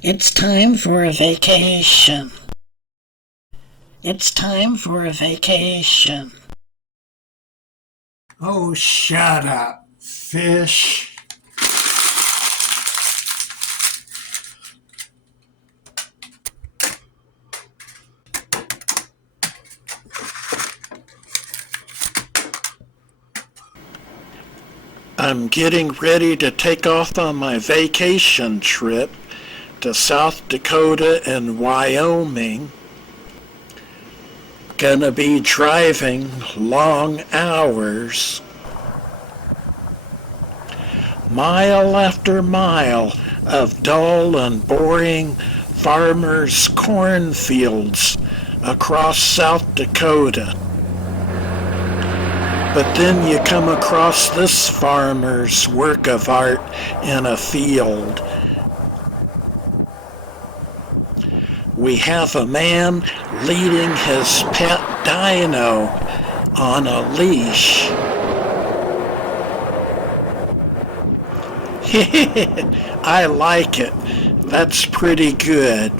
It's time for a vacation. It's time for a vacation. Oh, shut up, fish. I'm getting ready to take off on my vacation trip to South Dakota and Wyoming. Gonna be driving long hours. Mile after mile of dull and boring farmers' cornfields across South Dakota. But then you come across this farmer's work of art in a field. We have a man leading his pet dino on a leash. I like it. That's pretty good.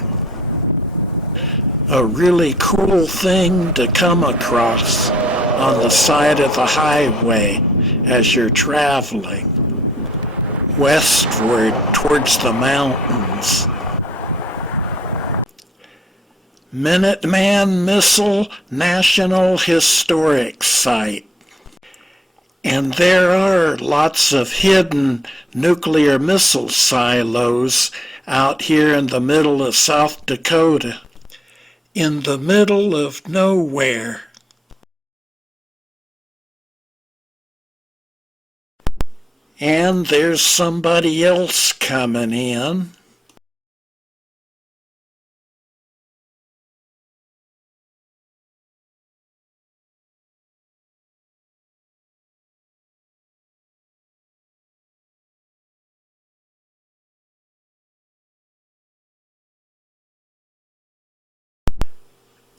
A really cool thing to come across on the side of the highway as you're traveling westward towards the mountains. Minuteman Missile National Historic Site. And there are lots of hidden nuclear missile silos out here in the middle of South Dakota, in the middle of nowhere. And there's somebody else coming in.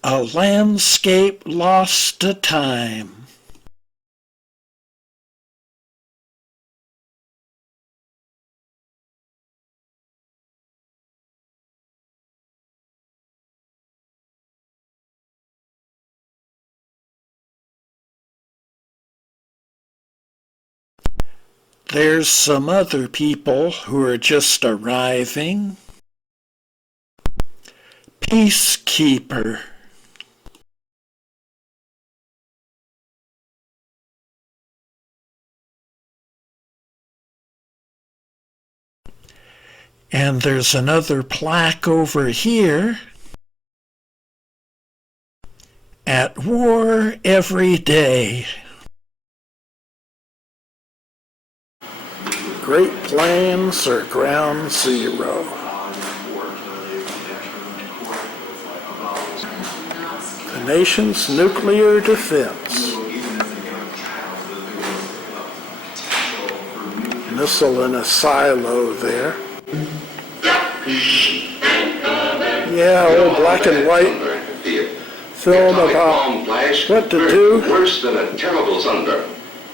A landscape lost to time. There's some other people who are just arriving. Peacekeeper. And there's another plaque over here. At war every day. Great Plains are ground zero. The nation's nuclear defense. Missile in a silo there. Yeah, old black and white film about what to do worse than a terrible sunburn,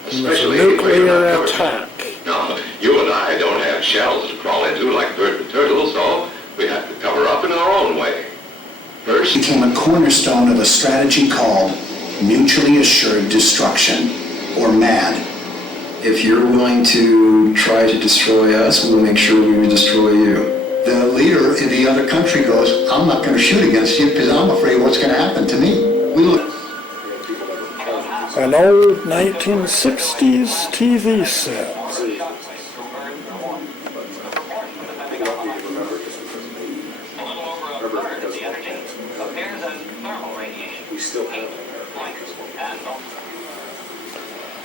especially with a nuclear attack. Now, you and I don't have shells to crawl into like bird and turtle, so we have to cover up in our own way. First, became a cornerstone of a strategy called mutually assured destruction, or MAD. If you're willing to try to destroy us, we'll make sure we destroy you. The leader in the other country goes, I'm not going to shoot against you because I'm afraid what's going to happen to me. An old 1960s TV set.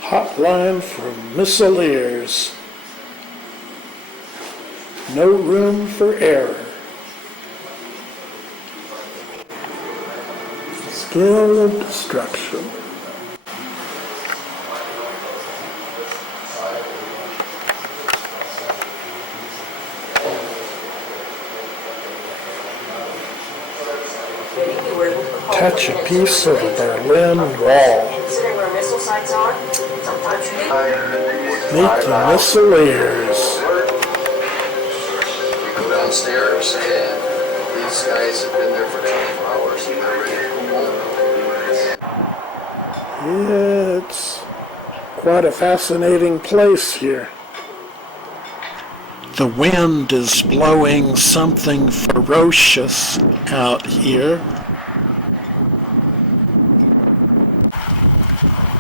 Hotline for missileers. No room for error. Scale of destruction. Touch a piece of the Berlin Wall. Meet the missileers. downstairs, and these guys have been there for 24 hours, and they're ready to go home. It's quite a fascinating place here. The wind is blowing something ferocious out here.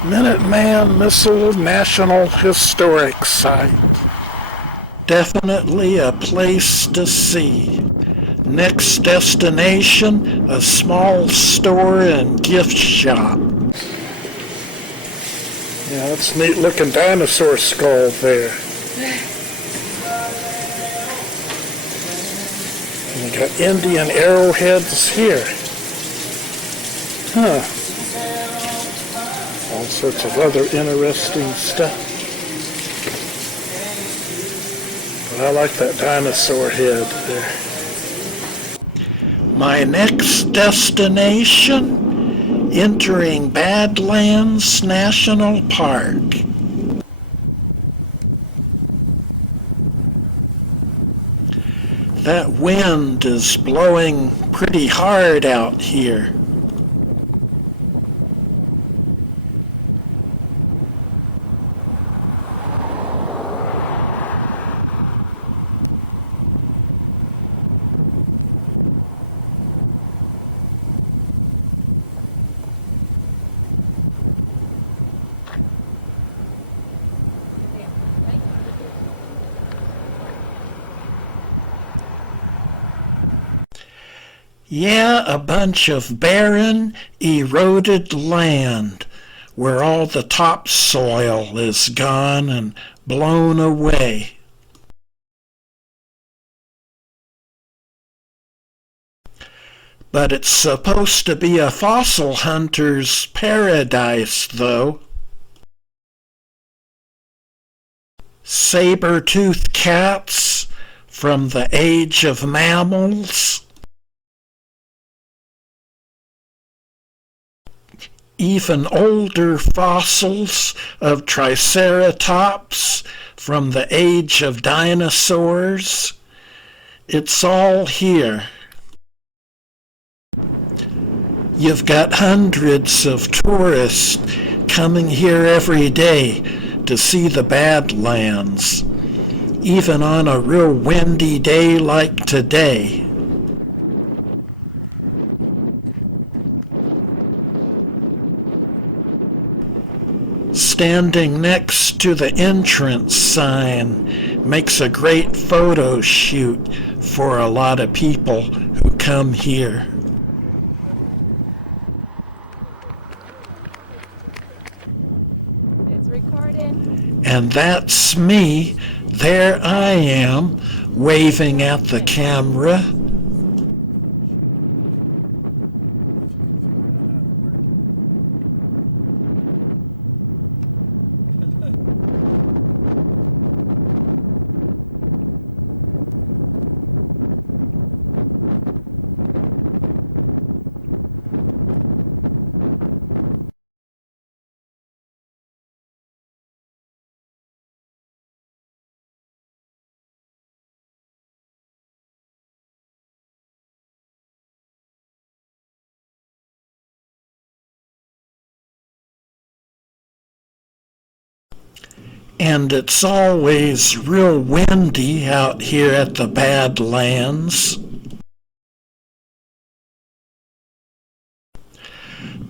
Minuteman Missile National Historic Site. Definitely a place to see. Next destination, a small store and gift shop. Yeah, that's a neat looking dinosaur skull there. And you got Indian arrowheads here. Huh. All sorts of other interesting stuff. But I like that dinosaur head there. My next destination, entering Badlands National Park. That wind is blowing pretty hard out here. Yeah, a bunch of barren, eroded land where all the topsoil is gone and blown away. But it's supposed to be a fossil hunter's paradise, though. Saber-toothed cats from the age of mammals. Even older fossils of Triceratops from the age of dinosaurs. It's all here. You've got hundreds of tourists coming here every day to see the Badlands, even on a real windy day like today. Standing next to the entrance sign makes a great photo shoot for a lot of people who come here. It's recording. And that's me. There I am, waving at the camera. And it's always real windy out here at the Badlands.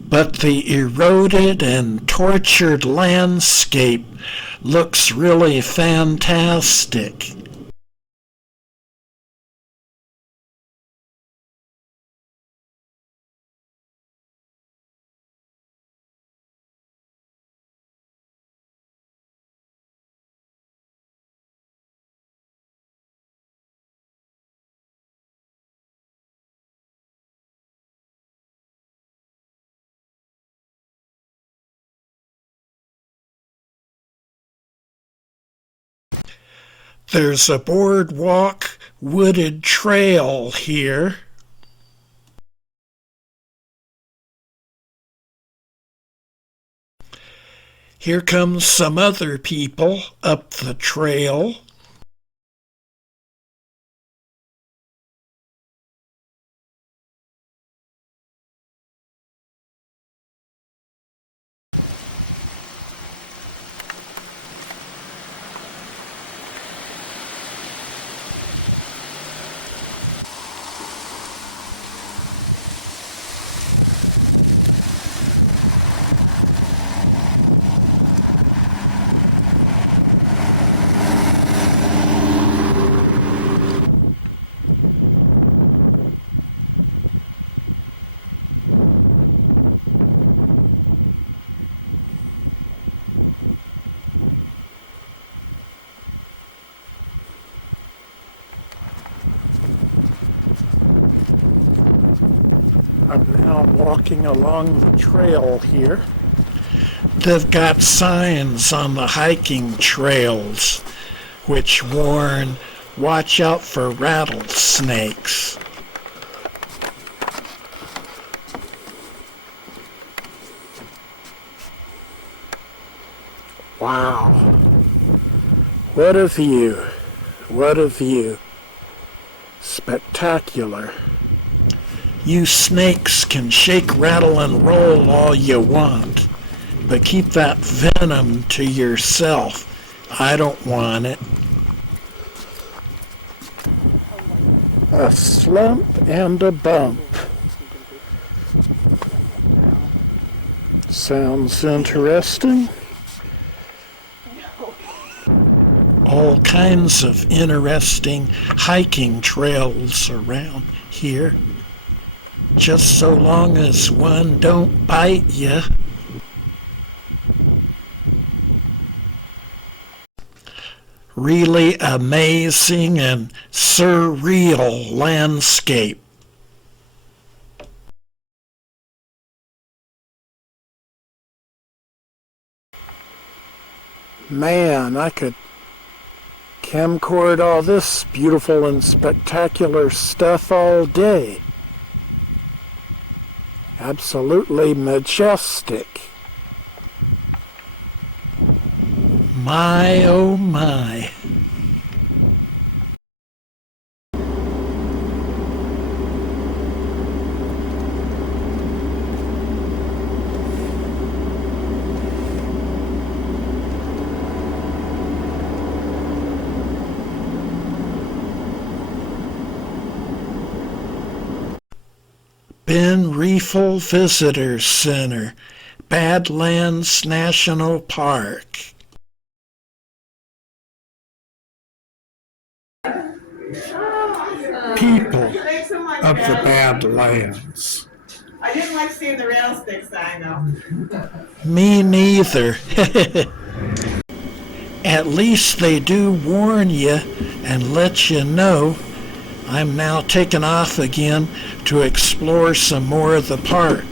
But the eroded and tortured landscape looks really fantastic. There's a boardwalk wooded trail here. Here comes some other people up the trail. I'm now walking along the trail here. They've got signs on the hiking trails which warn, watch out for rattlesnakes. Wow. What a view. What a view. Spectacular. You snakes can shake, rattle, and roll all you want, but keep that venom to yourself. I don't want it. A slump and a bump. Sounds interesting. All kinds of interesting hiking trails around here. Just so long as one don't bite you. Really amazing and surreal landscape. Man, I could camcord all this beautiful and spectacular stuff all day. Absolutely majestic. My, oh my. Ben Riefel Visitor Center, Badlands National Park. People of the Badlands. I didn't like seeing the rattlesnake sign though. Me neither. At least they do warn you and let you know. I'm now taking off again to explore some more of the park.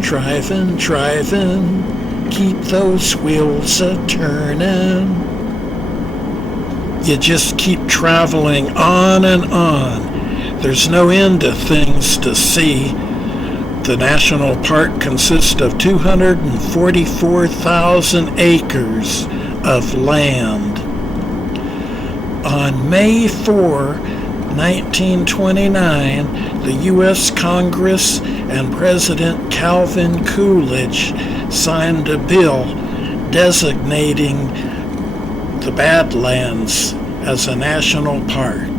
Driving, keep those wheels a-turning. You just keep traveling on and on. There's no end to things to see. The national park consists of 244,000 acres of land. On May 4, 1929, the U.S. Congress and President Calvin Coolidge signed a bill designating the Badlands as a national park.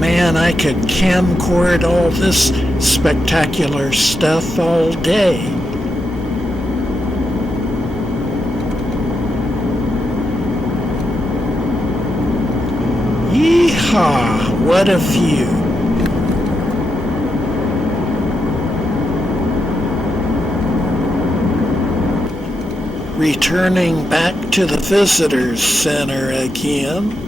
Man, I could camcord all this spectacular stuff all day. Yeehaw, what a view. Returning back to the visitors center again.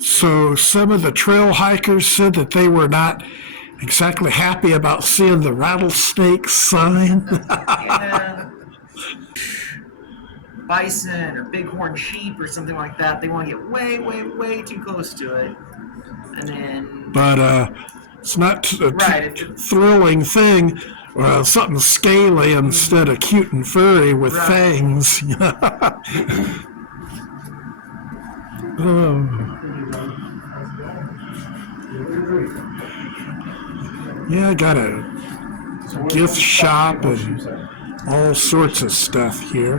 So some of the trail hikers said that they were not exactly happy about seeing the rattlesnake sign. Yeah. bison or bighorn sheep or something like that, they want to get way, way, way too close to it. And then... But it's not a Right. thrilling thing. Something scaly instead of cute and furry with Right. fangs. Yeah, I got a gift shop and all sorts of stuff here.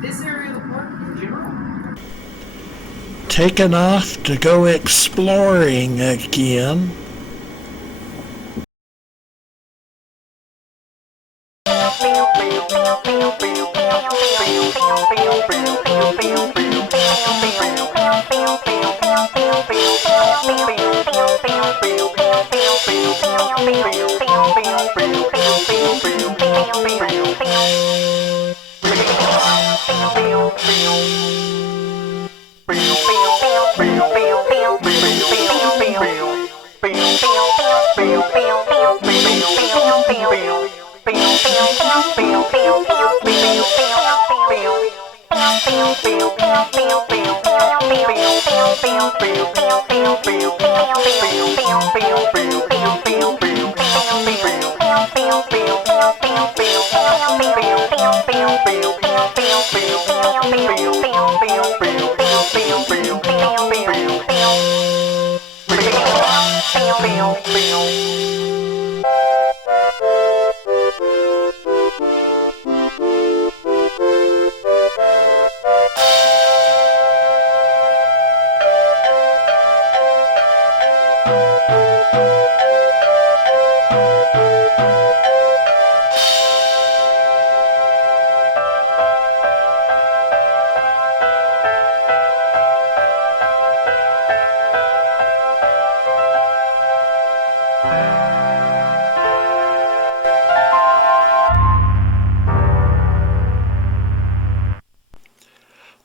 This area of the park in general. Taken off to go exploring again.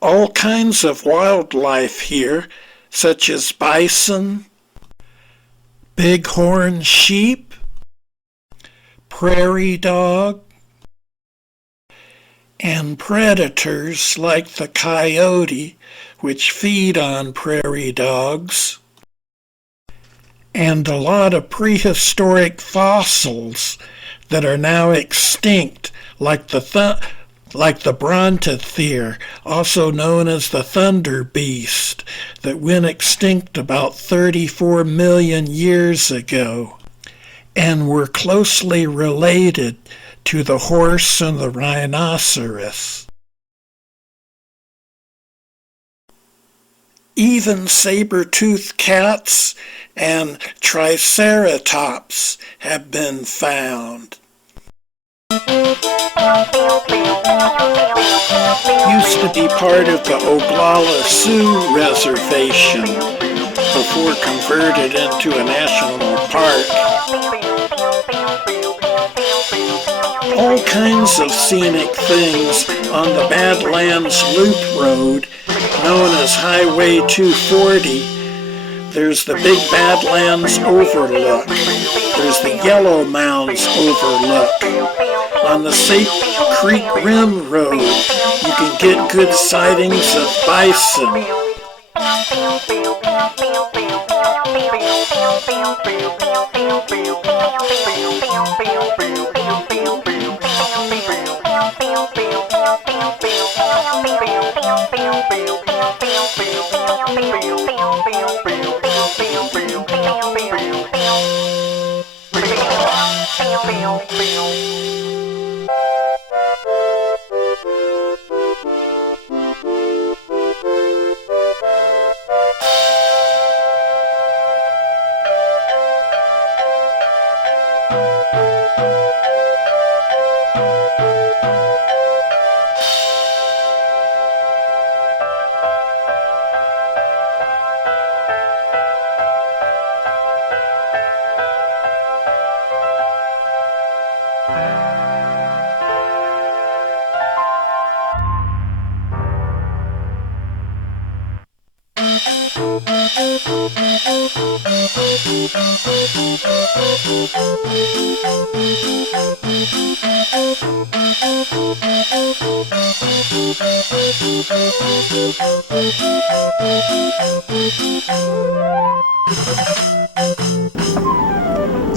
All kinds of wildlife here, such as bison, bighorn sheep, prairie dog, and predators like the coyote, which feed on prairie dogs, and a lot of prehistoric fossils that are now extinct, like the brontothere, also known as the thunder beast, that went extinct about 34 million years ago, and were closely related to the horse and the rhinoceros. Even saber-toothed cats and triceratops have been found. Used to be part of the Oglala Sioux Reservation before converted into a national park. All kinds of scenic things on the Badlands Loop Road, known as Highway 240. There's the Big Badlands Overlook. There's the Yellow Mounds Overlook. On the Sape Creek Rim Road, you can get good sightings of bison.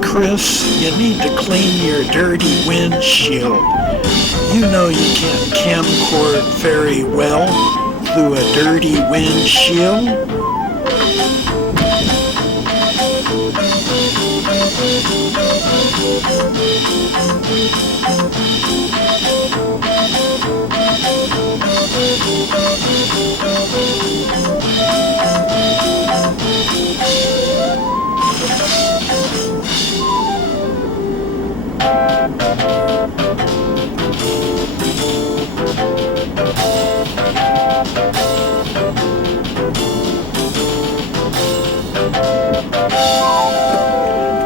Chris, you need to clean your dirty windshield. You know you can't camcord very well through a dirty windshield.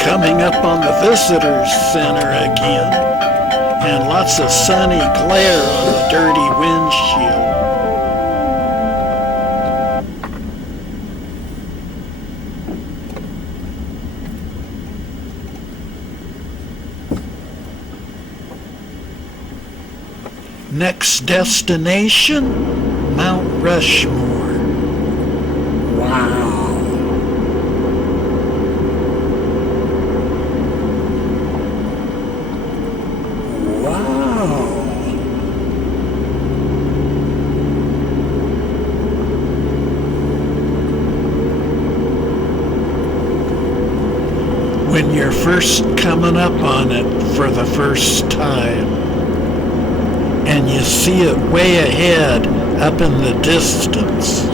Coming up on the visitors center again, and lots of sunny glare on the dirty windshield. Next destination, Mount Rushmore. Wow. When you're first coming up on it for the first time and you see it way ahead up in the distance,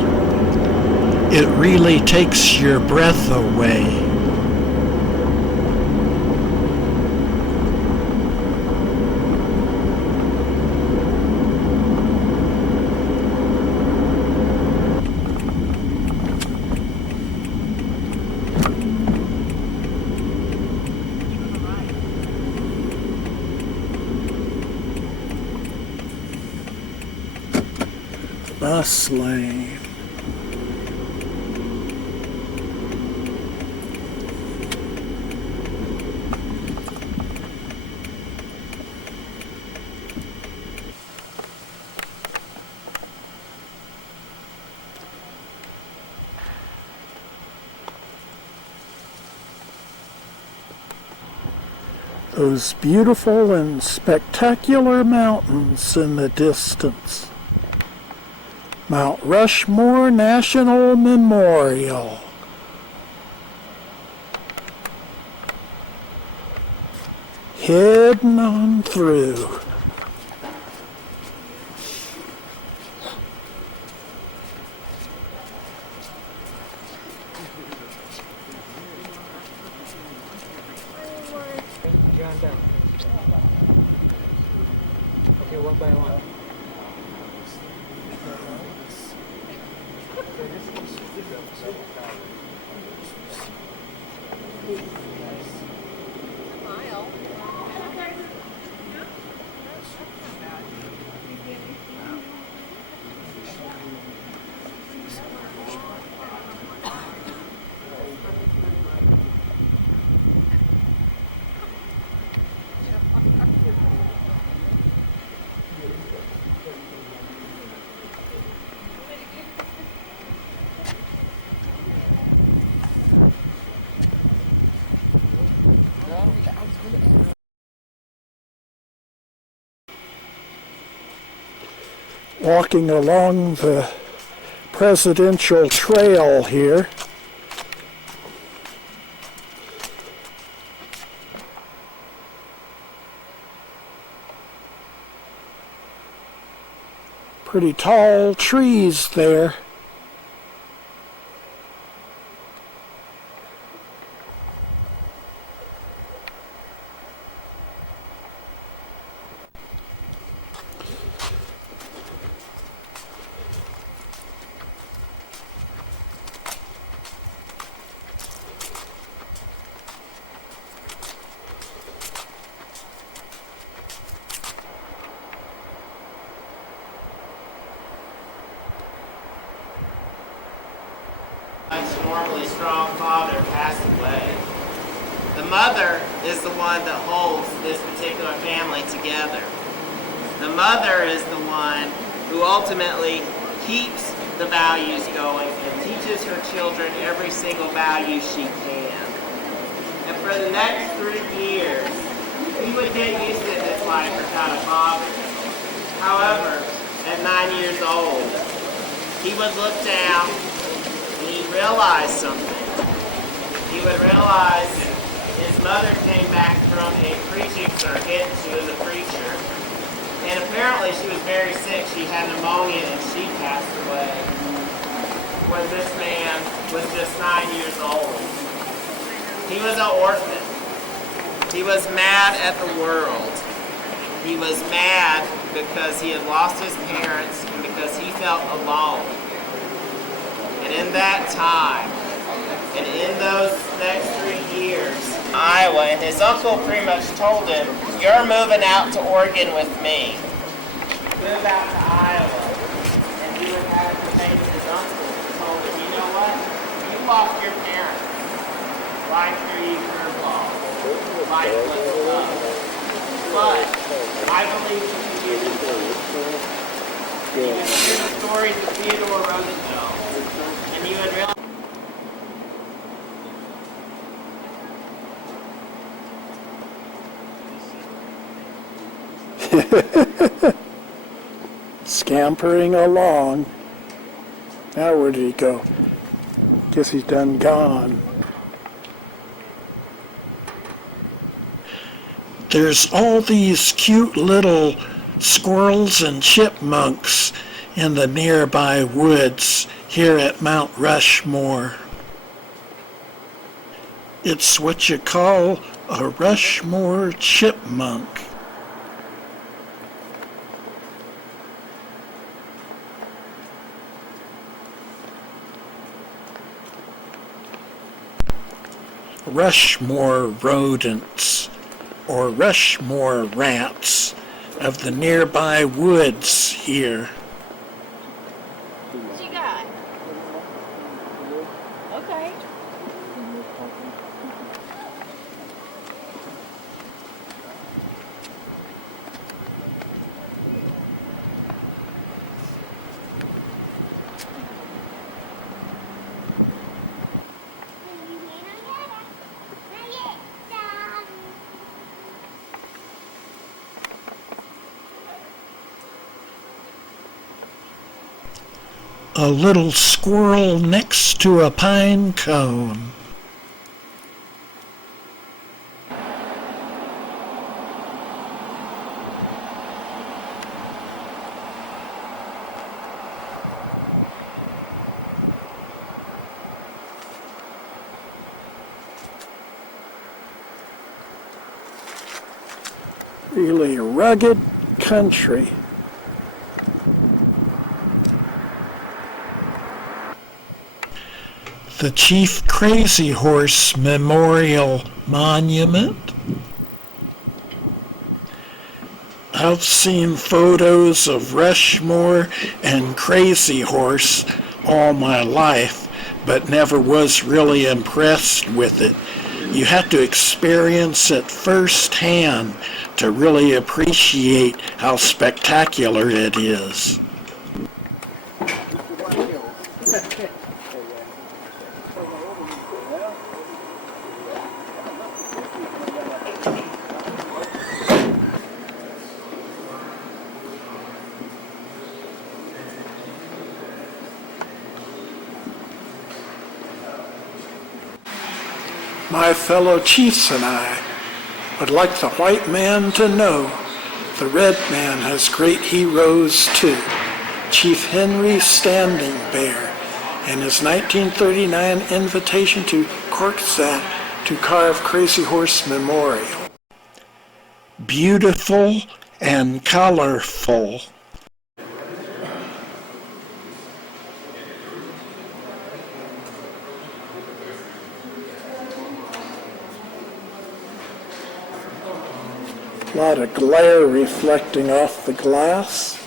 it really takes your breath away. Bus lane. Those beautiful and spectacular mountains in the distance. Mount Rushmore National Memorial. Heading on through. John down. Okay, one by one. Walking along the presidential trail here. Pretty tall trees there. normally strong father passed away. The mother is the one that holds this particular family together. The mother is the one who ultimately keeps the values going and teaches her children every single value she can. And for the next 3 years, he would get used to this life without a father. However, at 9 years old, he would look down and he'd realize something. He would realize his mother came back from a preaching circuit. She was a preacher. And apparently she was very sick. She had pneumonia and she passed away when this man was just 9 years old. He was an orphan. He was mad at the world. He was mad because he had lost his parents and because he felt alone. And in that time, and in those next 3 years, Iowa, and his uncle pretty much told him, "You're moving out to Oregon with me." Move out to Iowa. And he would have to face his uncle and told him, "You know what? You lost your parents. Life threw you curveballs. Life was up. But I believe you can do this." You would hear the stories of Theodore Roosevelt, and you would realize Scampering along. Now where did he go? Guess he's done gone. There's all these cute little squirrels and chipmunks in the nearby woods here at Mount Rushmore. It's what you call a Rushmore chipmunk. Rushmore rodents, or Rushmore rats, of the nearby woods here. What you got? Okay. A little squirrel next to a pine cone. Really rugged country. The Chief Crazy Horse Memorial Monument. I've seen photos of Rushmore and Crazy Horse all my life, but never was really impressed with it. You have to experience it firsthand to really appreciate how spectacular it is. My fellow chiefs and I would like the white man to know the red man has great heroes too. Chief Henry Standing Bear and his 1939 invitation to Corksat to carve Crazy Horse Memorial. Beautiful and colorful. A lot of glare reflecting off the glass.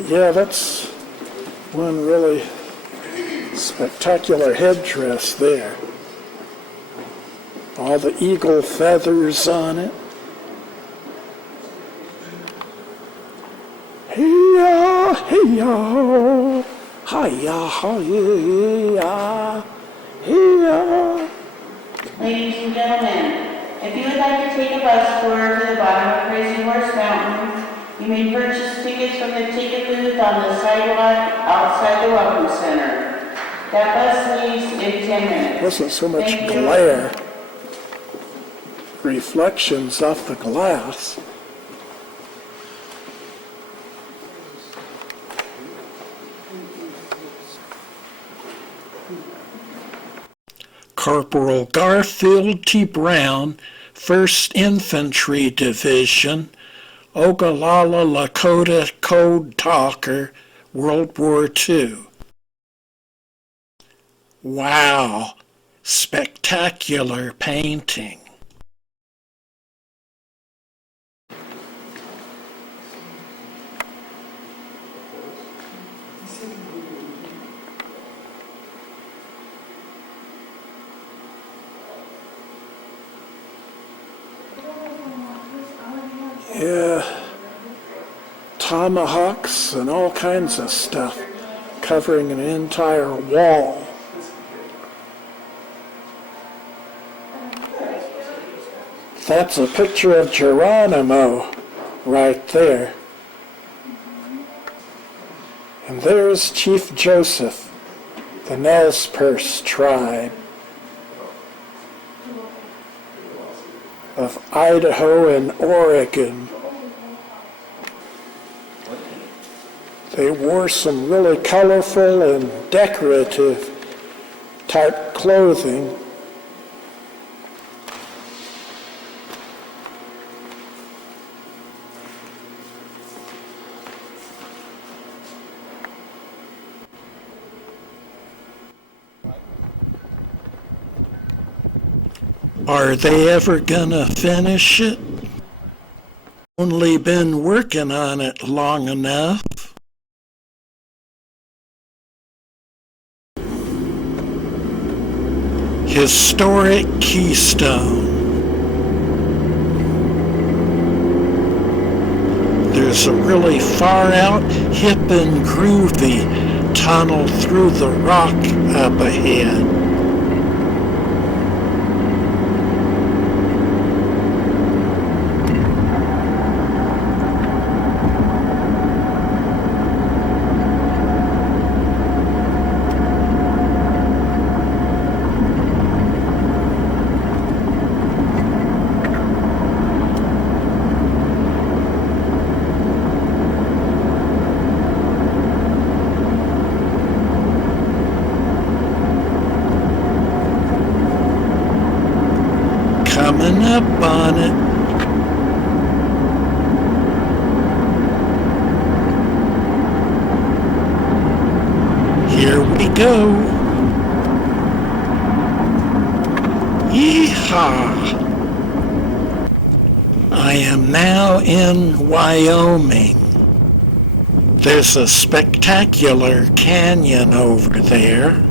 But yeah, that's one really spectacular headdress there. All the eagle feathers on it. Hey-ya, hey-ya, hi-ya, hi-ya, hey-ya. Ladies and gentlemen, if you would like to take a bus tour to the bottom of Crazy Horse Mountain, you may purchase tickets from the ticket booth on the sidewalk outside the Welcome Center. That bus leaves in 10 minutes. Wasn't so much Thank you. glare. Reflections off the glass. Corporal Garfield T. Brown, 1st Infantry Division, Ogallala Lakota Code Talker, World War II. Wow, spectacular painting. Yeah, tomahawks and all kinds of stuff covering an entire wall. That's a picture of Geronimo right there. And there's Chief Joseph, the Nez Perce tribe of Idaho and Oregon. They wore some really colorful and decorative type clothing. Are they ever gonna finish it? Only been working on it long enough. Historic Keystone. There's a really far out, hip and groovy tunnel through the rock up ahead. Coming up on it. Here we go. Yeehaw! I am now in Wyoming. There's a spectacular canyon over there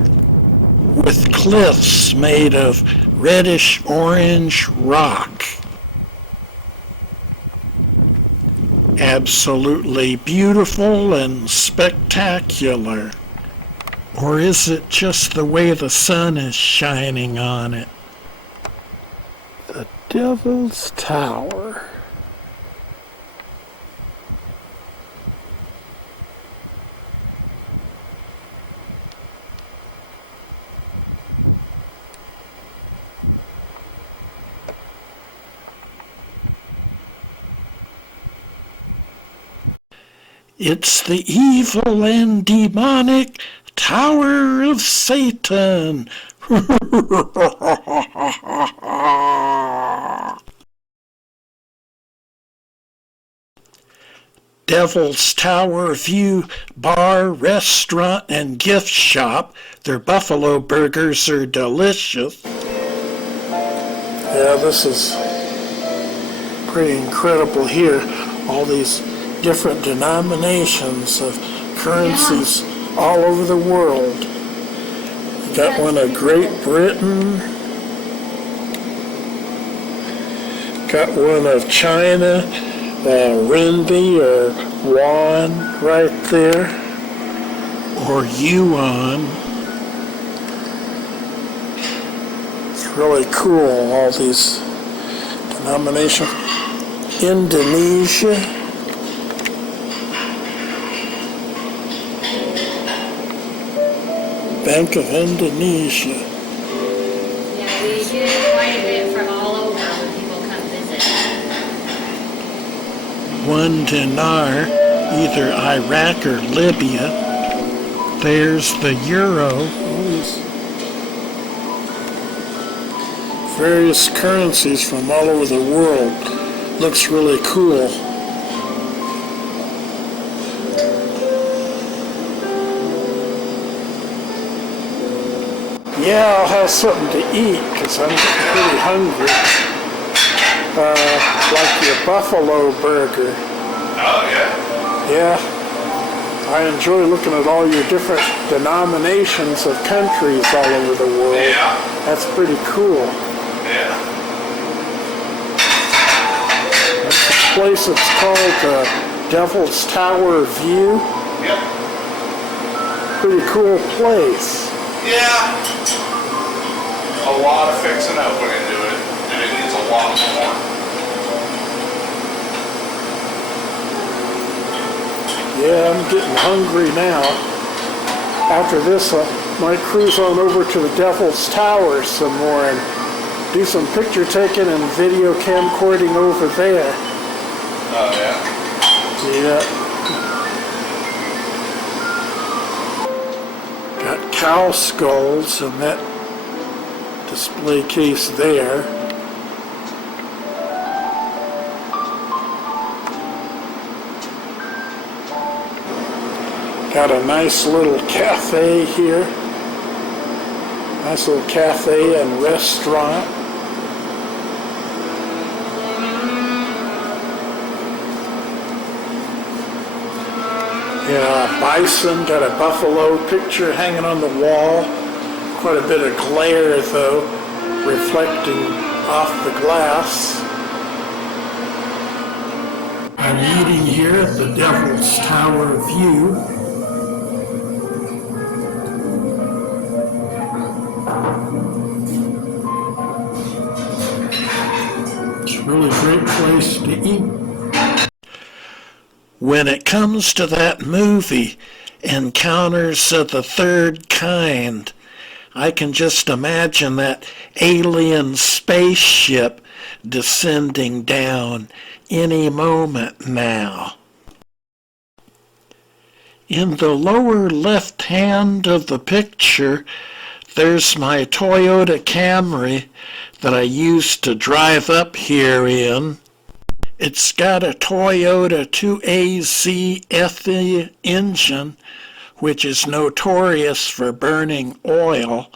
with cliffs made of reddish-orange rock. Absolutely beautiful and spectacular. Or is it just the way the sun is shining on it? The Devil's Tower. It's the evil and demonic Tower of Satan. Devil's Tower View Bar, Restaurant, and Gift Shop. Their buffalo burgers are delicious. Yeah, this is pretty incredible here. All these different denominations of currencies all over the world. You got one of Great Britain, got one of China, renminbi or yuan right there, or yuan. It's really cool, all these denominations. Indonesia. Bank of Indonesia. Yeah, we get quite a bit from all over when people come visit. 1 dinar, either Iraq or Libya. There's the euro. Various currencies from all over the world. Looks really cool. Yeah, I'll have something to eat because I'm pretty hungry. Like your buffalo burger. Oh, yeah? Yeah. I enjoy looking at all your different denominations of countries all over the world. Yeah. That's pretty cool. Yeah. That's a place that's called Devil's Tower View. Yep. Pretty cool place. Yeah. A lot of fixing up went into it, and it needs a lot more. Yeah, I'm getting hungry now. After this, I might cruise on over to the Devil's Tower some more and do some picture taking and video camcording over there. Oh, yeah? Yeah. Got cow skulls in that display case there. Got a nice little cafe here. Nice little cafe and restaurant. Yeah, bison, got a buffalo picture hanging on the wall. Quite a bit of glare though, reflecting off the glass. I'm eating here at the Devil's Tower View. It's a really great place to eat. When it comes to that movie, Encounters of the Third Kind, I can just imagine that alien spaceship descending down any moment now. In the lower left hand of the picture, there's my Toyota Camry that I used to drive up here in. It's got a Toyota 2AZ FE engine, which is notorious for burning oil.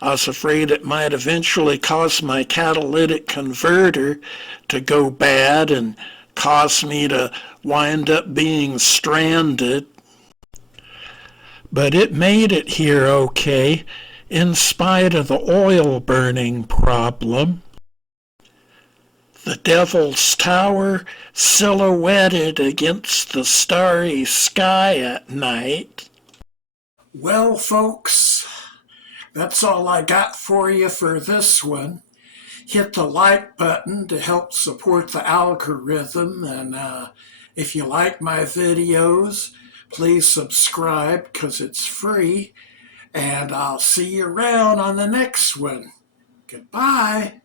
I was afraid it might eventually cause my catalytic converter to go bad and cause me to wind up being stranded. But it made it here okay, in spite of the oil burning problem. The Devil's Tower silhouetted against the starry sky at night. Well, folks, that's all I got for you for this one. Hit the like button to help support the algorithm, and if you like my videos, please subscribe because it's free, and I'll see you around on the next one. Goodbye.